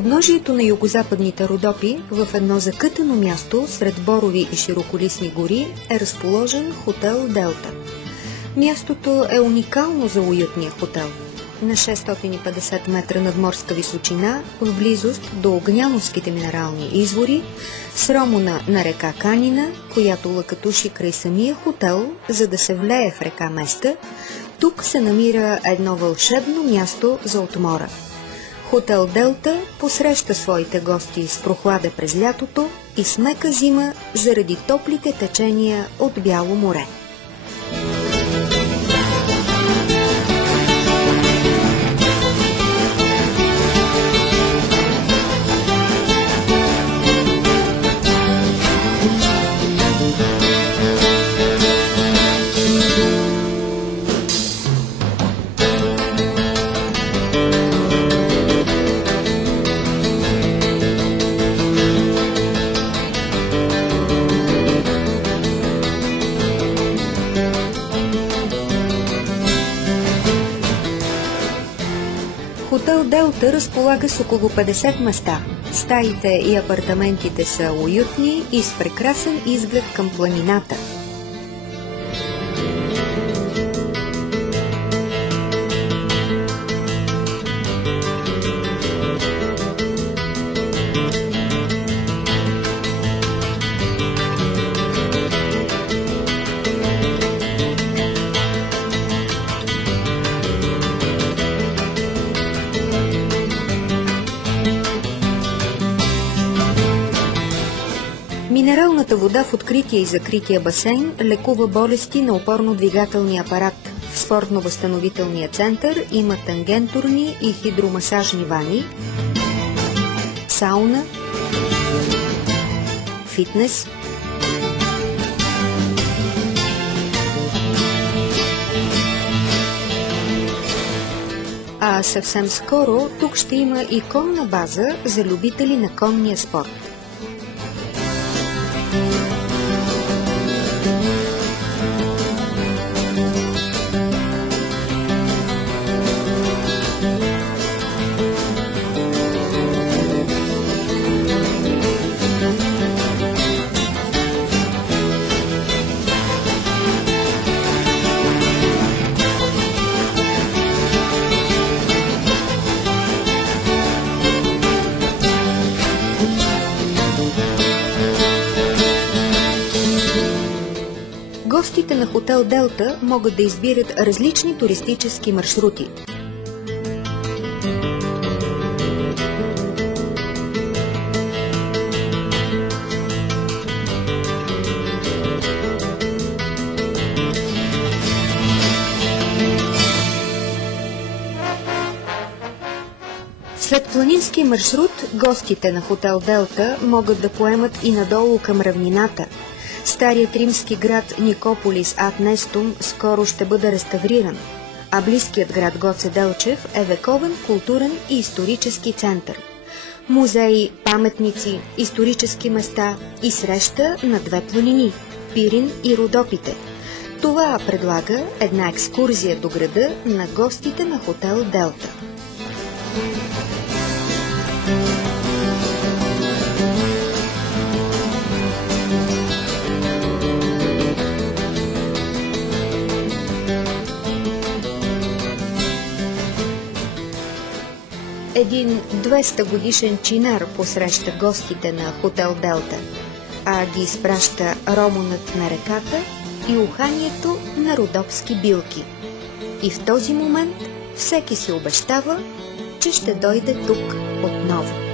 подножието на югозападните Родопи, в едно закътано място сред борови и широколисни гори, е разположен хотел Делта. Мястото е уникално за уютния хотел. На 650 метра надморска височина, в близост до Огняновските минерални извори, с ромона на река Канина, която лъкатуши край самия хотел, за да се влее в река Места, тук се намира едно вълшебно място за отмора. Хотел Делта посреща своите гости с прохлада през лятото и с мека зима заради топлите течения от Бяло море. Хотел Делта разполага с около 50 места. Стаите и апартаментите са уютни и с прекрасен изглед към планината. Минералната вода в открития и закрития басейн лекува болести на опорно-двигателния апарат. В спортно-възстановителния център има тангентурни и хидромасажни вани, сауна, фитнес, а съвсем скоро тук ще има и конна база за любители на конния спорт. Гостите на хотел Делта могат да избират различни туристически маршрути. След планинския маршрут, гостите на хотел Делта могат да поемат и надолу към равнината. Старият римски град Никополис ад Нестум скоро ще бъде реставриран, а близкият град Гоце Делчев е вековен културен и исторически център. Музеи, паметници, исторически места и среща на две планини – Пирин и Родопите. Това предлага една екскурзия до града на гостите на хотел Делта. Един 200 годишен чинар посреща гостите на хотел Делта, а ги изпраща ромонът на реката и уханието на родопски билки. И в този момент всеки се обещава, че ще дойде тук отново.